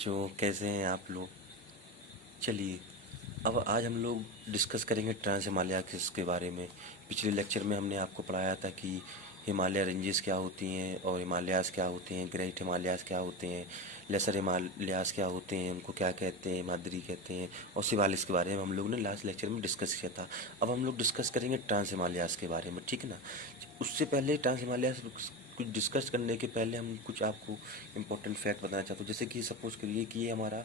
बच्चों, कैसे हैं आप लोग। चलिए, अब आज हम लोग डिस्कस करेंगे ट्रांस हिमालयाज़ के बारे में। पिछले लेक्चर में हमने आपको पढ़ाया था कि हिमालय रेंजेस क्या होती हैं और हिमालयाज़ क्या होते हैं, ग्रेट हिमालयाज़ क्या होते हैं, लेसर हिमालयाज़ क्या होते हैं, उनको क्या कहते हैं, हिमाद्री कहते हैं, और शिवालिक के बारे में हम लोग ने लास्ट लेक्चर में डिस्कस किया था। अब हम लोग डिस्कस करेंगे ट्रांस हिमालयाज़ के बारे में, ठीक है ना। उससे पहले ट्रांस हिमालयाज़ कुछ डिस्कस करने के पहले हम कुछ आपको इम्पोर्टेंट फैक्ट बताना चाहते हो। जैसे कि सपोज करिए कि ये हमारा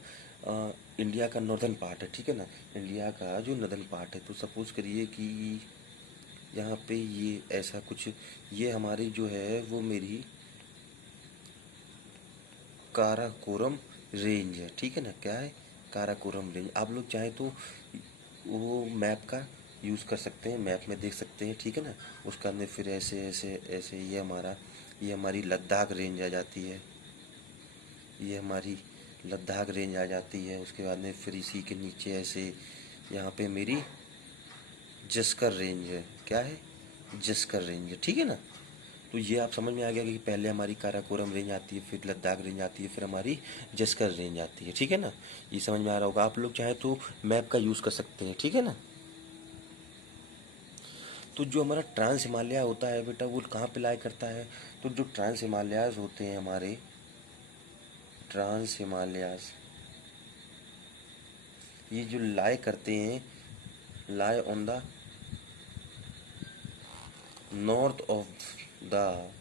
इंडिया का नॉर्दर्न पार्ट है, ठीक है ना। इंडिया का जो नॉर्दर्न पार्ट है, तो सपोज करिए कि यहाँ पे ये ऐसा कुछ, ये हमारी जो है वो मेरी काराकोरम रेंज है, ठीक है ना। क्या है? काराकोरम रेंज। आप लोग चाहें तो वो मैप का यूज़ कर सकते हैं, मैप में देख सकते हैं, ठीक है ना। उसका अंदर फिर ऐसे ऐसे ऐसे ये हमारी लद्दाख रेंज आ जाती है, ये हमारी लद्दाख रेंज आ जाती है। उसके बाद में फिर इसी के नीचे ऐसे यहाँ पे मेरी जस्कर रेंज है। क्या है? जस्कर रेंज है, ठीक है ना। तो ये आप समझ में आ गया कि पहले हमारी काराकोरम रेंज आती है, फिर लद्दाख रेंज आती है, फिर हमारी जस्कर रेंज आती है, ठीक है ना। ये समझ में आ रहा होगा। आप लोग चाहे तो मैप का यूज़ कर सकते हैं, ठीक है ना। तो जो हमारा ट्रांस हिमालय होता है बेटा, वो कहाँ पे लाई करता है? तो जो ट्रांस हिमालयाज होते हैं हमारे, ट्रांस हिमालयाज ये जो लाई करते हैं, lie on the north of the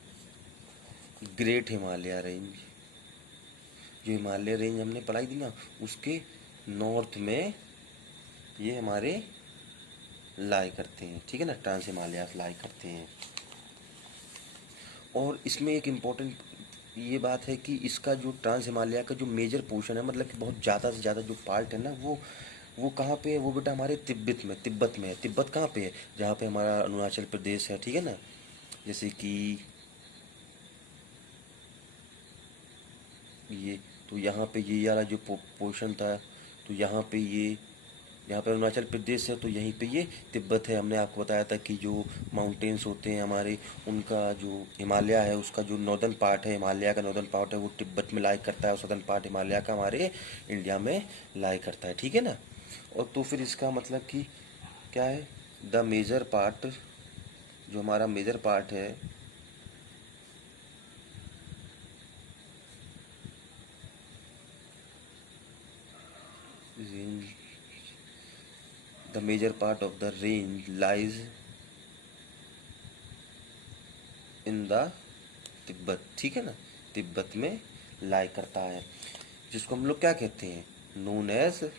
great Himalaya range. जो हिमालय रेंज हमने पढ़ाई थी ना, उसके नॉर्थ में ये हमारे लाई करते हैं, ठीक है ना। ट्रांस हिमालयाज लाई करते हैं। और इसमें एक इम्पोर्टेंट ये बात है कि इसका जो ट्रांस हिमालय का जो मेजर पोर्शन है, मतलब कि बहुत ज़्यादा से ज़्यादा जो पार्ट है ना, वो कहाँ पे है? वो बेटा हमारे तिब्बत में है। तिब्बत कहाँ पे है? जहाँ पे हमारा अरुणाचल प्रदेश है, ठीक है ना। जैसे कि ये, तो यहाँ पे ये वाला जो पोर्शन था, तो यहाँ पे अरुणाचल प्रदेश है, तो यहीं पे ये तिब्बत है। हमने आपको बताया था कि जो माउंटेन्स होते हैं हमारे, उनका जो हिमालय है, उसका जो नॉर्दर्न पार्ट है, हिमालय का नॉर्दर्न पार्ट है, वो तिब्बत में लाई करता है, और सदर्न पार्ट हिमालय का हमारे इंडिया में लाई करता है, ठीक है ना। और तो फिर इसका मतलब कि क्या है? द मेजर पार्ट, जो हमारा मेजर पार्ट है, range, the major part of the range lies in the Tibet, ठीक है ना। तिब्बत में लाई करता है, जिसको हम लोग क्या कहते हैं? Known as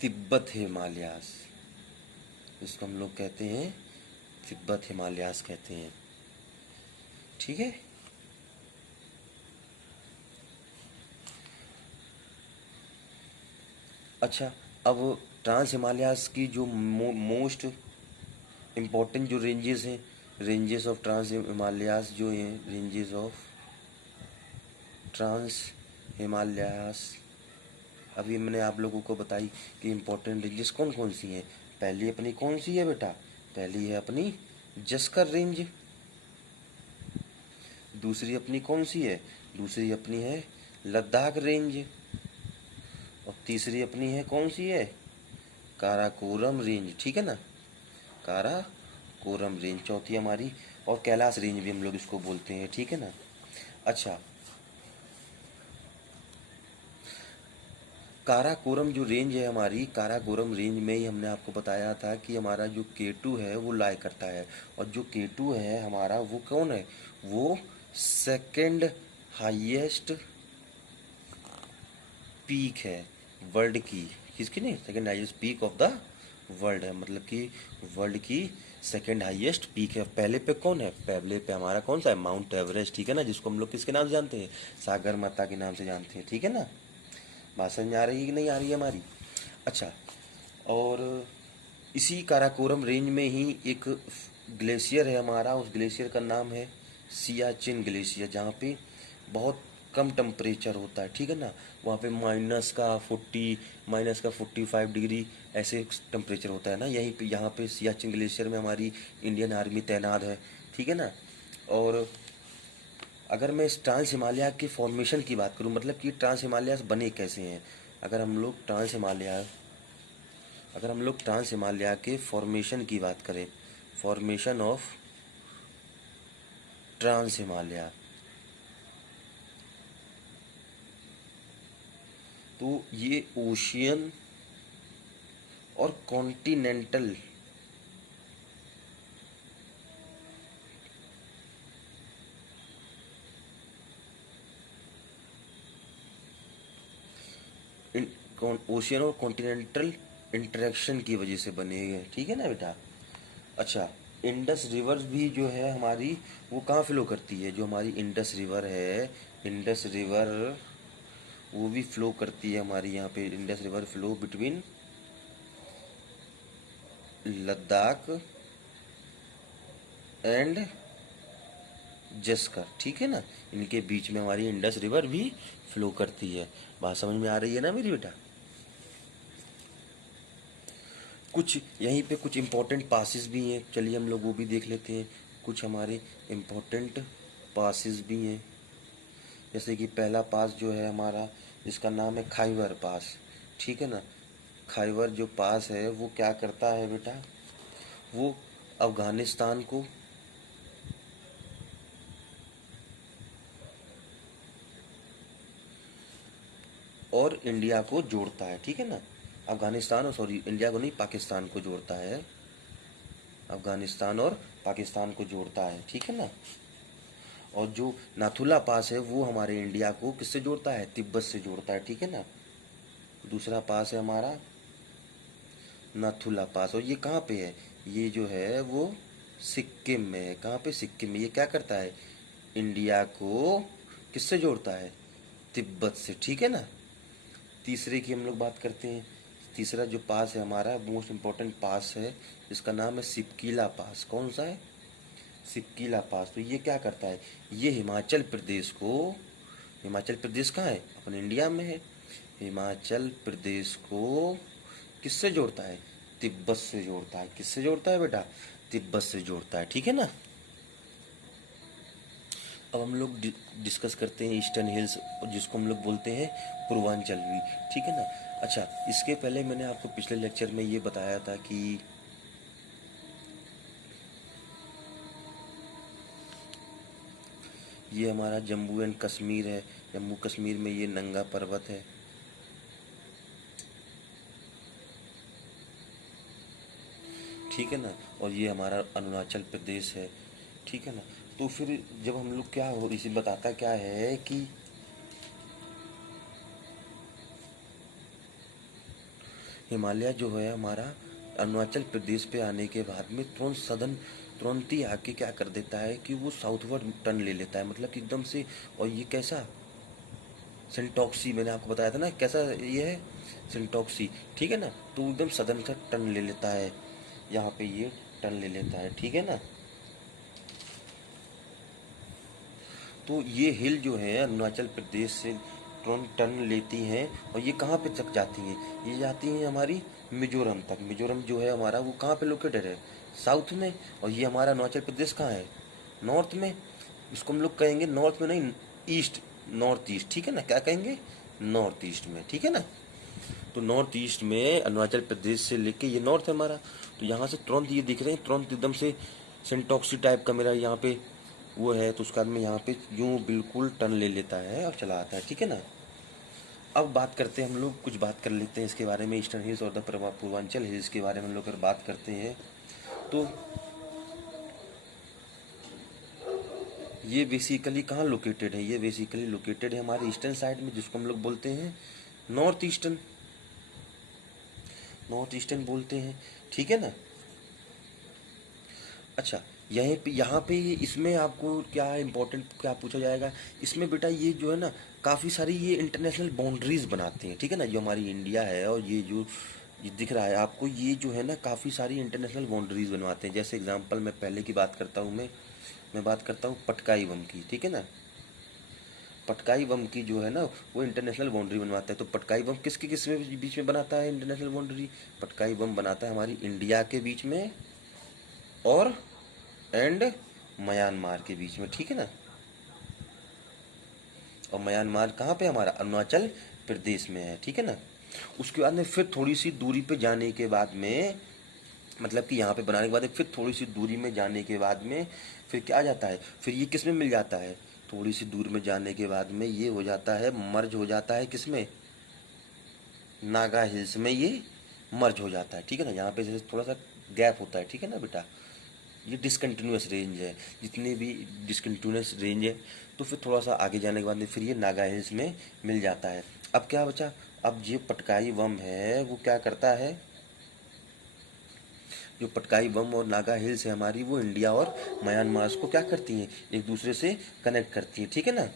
Tibet Himalayas. जिसको हम लोग कहते हैं तिब्बत हिमालयास कहते हैं, ठीक है। अच्छा, अब ट्रांस हिमालयास की जो मोस्ट इम्पोर्टेंट जो रेंजेस हैं, रेंजेस ऑफ ट्रांस हिमालयास जो हैं, रेंजेस ऑफ ट्रांस हिमालयास, अभी मैंने आप लोगों को बताई कि इम्पोर्टेंट रेंजेस कौन कौन सी हैं। पहली अपनी कौन सी है बेटा? पहली है अपनी जस्कर रेंज। दूसरी अपनी कौन सी है? दूसरी अपनी है लद्दाख रेंज। और तीसरी अपनी है कौन सी है? काराकोरम रेंज, ठीक है ना। काराकोरम रेंज चौथी हमारी, और कैलाश रेंज भी हम लोग इसको बोलते हैं, ठीक है ना। अच्छा, काराकोरम जो रेंज है हमारी, काराकोरम रेंज में ही हमने आपको बताया था कि हमारा जो K2 है वो लाई करता है। और जो K2 है हमारा, वो कौन है? वो सेकंड हाईएस्ट पीक है वर्ल्ड की। किसकी? नहीं, second highest peak of the world है, मतलब कि वर्ल्ड की सेकंड हाईएस्ट पीक है। पहले पे कौन है? पहले पे हमारा कौन सा है? माउंट एवरेस्ट, ठीक है ना, जिसको हम लोग किसके नाम से जानते हैं? सागर माता के नाम से जानते हैं, ठीक है ना। बात समझ आ रही है कि नहीं आ रही है हमारी? अच्छा, और इसी काराकोरम रेंज में ही एक ग्लेशियर है हमारा, उस ग्लेशियर का नाम है सियाचिन ग्लेशियर, जहाँ पे बहुत कम टेम्परेचर होता है, ठीक है ना। वहाँ पे -45 डिग्री ऐसे टेम्परेचर होता है ना। यहीं पे, यहाँ पे सियाचिन ग्लेशियर में हमारी इंडियन आर्मी तैनात है, ठीक है ना। और अगर मैं इस ट्रांस हिमालय के फॉर्मेशन की बात करूं, मतलब कि ट्रांस हिमालयास बने कैसे हैं, अगर हम लोग ट्रांस हिमालय के फॉर्मेशन की बात करें, फॉर्मेशन ऑफ ट्रांस हिमालय, तो ये ओशियन और कॉन्टिनेंटल ओशियन और कॉन्टिनेंटल इंटरेक्शन की वजह से बने हैं, ठीक है ना बेटा। अच्छा, इंडस रिवर भी जो है हमारी, वो कहाँ फ्लो करती है, जो हमारी इंडस रिवर है, इंडस रिवर वो भी फ्लो करती है हमारी यहाँ पे। Indus river flow between Ladakh and Zanskar, ठीक है ना, इनके बीच में हमारी इंडस रिवर भी फ्लो करती है। बात समझ में आ रही है ना मेरी बेटा। कुछ यहीं पे कुछ इम्पोर्टेंट पासेस भी हैं, चलिए हम लोग वो भी देख लेते हैं। कुछ हमारे इम्पोर्टेंट पासेस भी हैं, जैसे कि पहला पास जो है हमारा, इसका नाम है खाइबर पास, ठीक है ना। खाइबर जो पास है वो क्या करता है बेटा, वो अफ़गानिस्तान को और इंडिया को जोड़ता है, ठीक है ना। अफ़गानिस्तान और सॉरी इंडिया को नहीं, पाकिस्तान को जोड़ता है, अफ़गानिस्तान और पाकिस्तान को जोड़ता है, ठीक है ना। और जो नाथुला पास है वो हमारे इंडिया को किससे जोड़ता है, तिब्बत से जोड़ता है, ठीक है ना। दूसरा पास है हमारा नाथुला पास, और ये कहाँ पे है, ये जो है वो सिक्किम में है। कहाँ पे, सिक्किम में। ये क्या करता है, इंडिया को किससे जोड़ता है, तिब्बत से, ठीक है ना। तीसरे की हम लोग बात करते हैं। तीसरा जो पास है हमारा, मोस्ट इम्पोर्टेंट पास है, इसका नाम है सिपकीला पास। कौन सा है, सिपकीला पास। तो ये क्या करता है, ये हिमाचल प्रदेश को, हिमाचल प्रदेश कहाँ है, अपन इंडिया में है, हिमाचल प्रदेश को किससे जोड़ता है, तिब्बत से जोड़ता है। किससे जोड़ता है बेटा, तिब्बत से जोड़ता है, ठीक है ना। अब हम लोग डिस्कस करते हैं ईस्टर्न हिल्स, जिसको हम लोग बोलते हैं पूर्वांचल भी, ठीक है ना। अच्छा, इसके पहले मैंने आपको पिछले लेक्चर में ये बताया था कि ये हमारा जम्मू एंड कश्मीर है, जम्मू कश्मीर में ये नंगा पर्वत है, ठीक है ना। और ये हमारा अरुणाचल प्रदेश है, ठीक है ना। तो फिर जब हम लोग क्या हो, इसे बताता क्या है कि हिमालय जो है हमारा अरुणाचल प्रदेश पे आने के बाद में तुरंत ही आके क्या कर देता है कि वो साउथवर्ड टर्न ले लेता है, मतलब कि एकदम से। और ये कैसा, सिंटॉक्सी, मैंने आपको बताया था ना कैसा ये है, सिंटॉक्सी, ठीक है ना। तो एकदम सदर्न का टर्न ले लेता है, यहाँ पे ये टर्न ले लेता है, ठीक है ना। तो ये हिल जो है अरुणाचल प्रदेश से तुरंत टर्न लेती हैं, और ये कहाँ पे तक जाती हैं, ये जाती हैं हमारी मिजोरम तक। मिजोरम जो है हमारा वो कहाँ पे लोकेटेड है, साउथ में। और ये हमारा अरुणाचल प्रदेश कहाँ है, नॉर्थ में। इसको हम लोग कहेंगे नॉर्थ में नहीं, ईस्ट, नॉर्थ ईस्ट, ठीक है ना। क्या कहेंगे, नॉर्थ ईस्ट में, ठीक है ना। तो नॉर्थ ईस्ट में अरुणाचल प्रदेश से लेके ये नॉर्थ है हमारा। तो यहाँ से तुरंत ये दिख रहे हैं, तुरंत एकदम से सेंटॉक्सी टाइप का मेरा यहाँ पे वो है, तो उसका में यहाँ पे यूँ बिल्कुल टर्न ले लेता है और चला आता है, ठीक है ना। अब बात करते हैं हम लोग, कुछ बात कर लेते हैं इसके बारे में, ईस्टर्न हिल्स और द पूर्वांचल हिल्स के बारे में हम लोग अगर बात करते हैं तो ये बेसिकली कहाँ लोकेटेड है, ये बेसिकली लोकेटेड है हमारे ईस्टर्न साइड में, जिसको हम लोग बोलते हैं नॉर्थ ईस्टर्न, नॉर्थ ईस्टर्न बोलते हैं, ठीक है ना। अच्छा, यहीं पे यहाँ पे इसमें आपको क्या इम्पोर्टेंट क्या पूछा जाएगा, इसमें बेटा ये जो है ना काफ़ी सारी ये इंटरनेशनल बाउंड्रीज बनाते हैं, ठीक है ना। जो हमारी इंडिया है और ये जो ये दिख रहा है आपको, ये जो है ना काफ़ी सारी इंटरनेशनल बाउंड्रीज बनवाते हैं। जैसे एग्जांपल मैं पहले की बात करता हूँ, मैं बात करता हूँ पटकाई बम की, ठीक है ना। पटकाई बम की जो है ना वो इंटरनेशनल बाउंड्री बनवाता है। तो पटकाई बम किसके किस में बीच में बनाता है इंटरनेशनल बाउंड्री, पटकाई बम बनाता है हमारी इंडिया के बीच में और एंड म्यांमार के बीच में, ठीक है ना। और म्यांमार कहाँ पे हमारा अरुणाचल प्रदेश में है, ठीक है ना। उसके बाद में फिर थोड़ी सी दूरी पे जाने के बाद में, मतलब कि यहाँ पे बनाने के बाद फिर थोड़ी सी दूरी में जाने के बाद में फिर क्या आ जाता है, फिर ये किस में मिल जाता है, थोड़ी सी दूर में जाने के बाद में ये हो जाता है, मर्ज हो जाता है किस में, नागा हिल्स में ये मर्ज हो जाता है, ठीक है ना। यहाँ पे जैसे थोड़ा सा गैप होता है, ठीक है ना बेटा। ये डिसकंटिन्यूस रेंज है, जितनी भी डिसकंटिन्यूस रेंज है, तो फिर थोड़ा सा आगे जाने के बाद में फिर ये नागा हिल्स में मिल जाता है। अब क्या बचा, अब ये पटकाई बम है वो क्या करता है, जो पटकाई बम और नागा हिल्स है हमारी, वो इंडिया और म्यांमार को क्या करती हैं, एक दूसरे से कनेक्ट करती हैं, ठीक है ना।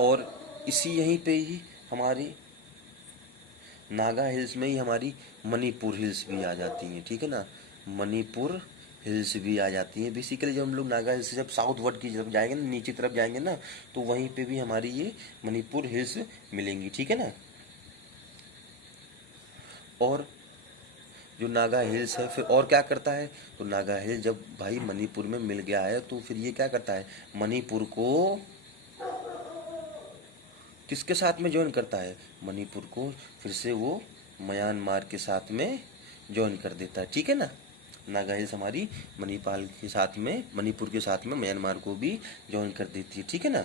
और इसी यहीं पे ही हमारी नागा हिल्स में ही हमारी मणिपुर हिल्स भी आ जाती हैं, ठीक है ना। मणिपुर हिल्स भी आ जाती हैं। बेसिकली जब हम लोग नागा हिल्स से जब साउथ वर्ड की तरफ जाएंगे ना, नीचे तरफ जाएंगे ना, तो वहीं पे भी हमारी ये मणिपुर हिल्स मिलेंगी, ठीक है ना। और जो नागा हिल्स है फिर और क्या करता है, तो नागा हिल्स जब भाई मणिपुर में मिल गया है तो फिर ये क्या करता है, मणिपुर को किसके साथ में ज्वाइन करता है, मणिपुर को फिर से वो म्यांमार के साथ में ज्वाइन कर देता है, ठीक है ना। नागा हिल्स हमारी मणिपाल के साथ में, मणिपुर के साथ में म्यांमार को भी ज्वाइन कर देती है, ठीक है ना।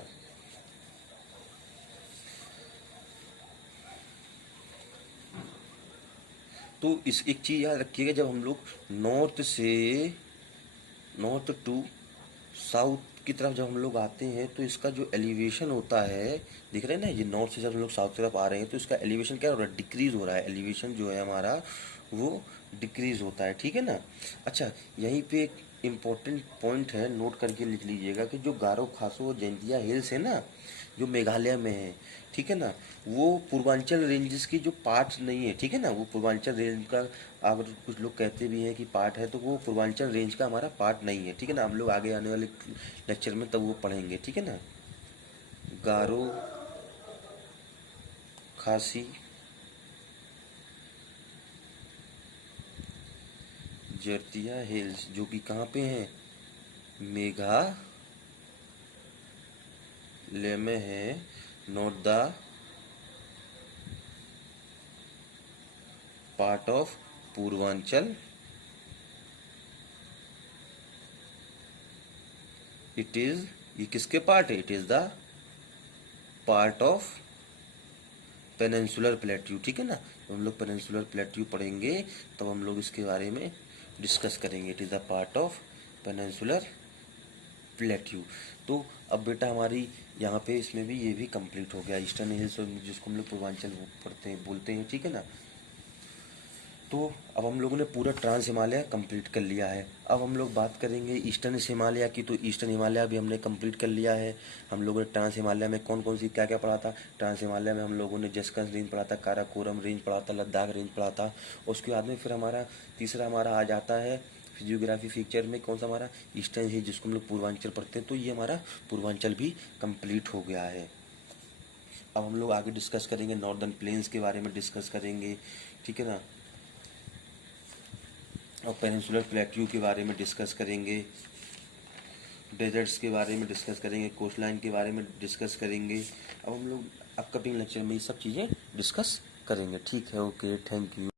तो इस एक चीज़ याद रखिएगा, जब हम लोग नॉर्थ से नॉर्थ टू साउथ की तरफ जब हम लोग आते हैं तो इसका जो एलिवेशन होता है, दिख रहे हैं ना, ये नॉर्थ से जब हम लोग साउथ की तरफ आ रहे हैं तो इसका एलिवेशन क्या हो रहा है, डिक्रीज हो रहा है, एलिवेशन जो है हमारा वो डिक्रीज होता है, ठीक है ना। अच्छा, यहीं पे एक इम्पोर्टेंट पॉइंट है, नोट करके लिख लीजिएगा कि जो गारो खासो और जैंतिया हिल्स है ना, जो मेघालय में है, ठीक है ना, वो पूर्वांचल रेंजेस की जो पार्ट नहीं है, ठीक है ना। वो पूर्वांचल रेंज का, अगर कुछ लोग कहते भी हैं कि पार्ट है, तो वो पूर्वांचल रेंज का हमारा पार्ट नहीं है, ठीक है ना। हम लोग आगे आने वाले लेक्चर में तब वो पढ़ेंगे, ठीक है ना। गारो खासी जर्तिया हिल्स जो कि कहाँ पे हैं, मेघालय में है, not the part of Purvanchal, it is, ये किसके पार्ट है, it is the part of peninsular plateau, ठीक है ना। तो हम लोग पेनिनसुलर प्लेट्यू पढ़ेंगे तब हम लोग इसके बारे में डिस्कस करेंगे, it is the part of peninsular plateau. तो अब बेटा हमारी यहाँ पे इसमें भी ये भी कंप्लीट हो गया, ईस्टर्न हिल्स जिसको हम लोग पूर्वांचल पढ़ते हैं बोलते हैं, ठीक है ना। तो अब हम लोगों ने पूरा ट्रांस हिमालय कंप्लीट कर लिया है। अब हम लोग बात करेंगे ईस्टर्न हिमालय की, तो ईस्टर्न हिमालय भी हमने कंप्लीट कर लिया है। हम लोगों ने ट्रांस हिमालय में कौन कौन सी क्या क्या पढ़ा था, ट्रांस हिमालय में हम लोगों ने जस्कन रेंज पढ़ा था, काराकोरम रेंज पढ़ा था, लद्दाख रेंज पढ़ा था। उसके बाद में फिर हमारा तीसरा हमारा आ जाता है फिजियोग्राफी फीचर में, कौन सा हमारा ईस्टर्न हिल जिसको हम लोग पूर्वांचल पढ़ते हैं, तो ये हमारा पूर्वांचल भी कंप्लीट हो गया है। अब हम लोग आगे डिस्कस करेंगे नॉर्दर्न प्लेन्स के बारे में डिस्कस करेंगे, ठीक है ना। और पेनिनसुलर प्लेट्यू के बारे में डिस्कस करेंगे, डेजर्ट्स के बारे में डिस्कस करेंगे, कोस्टलाइन के बारे में डिस्कस करेंगे। अब हम लोग अपकमिंग लेक्चर में ये सब चीज़ें डिस्कस करेंगे, ठीक है, ओके, थैंक यू।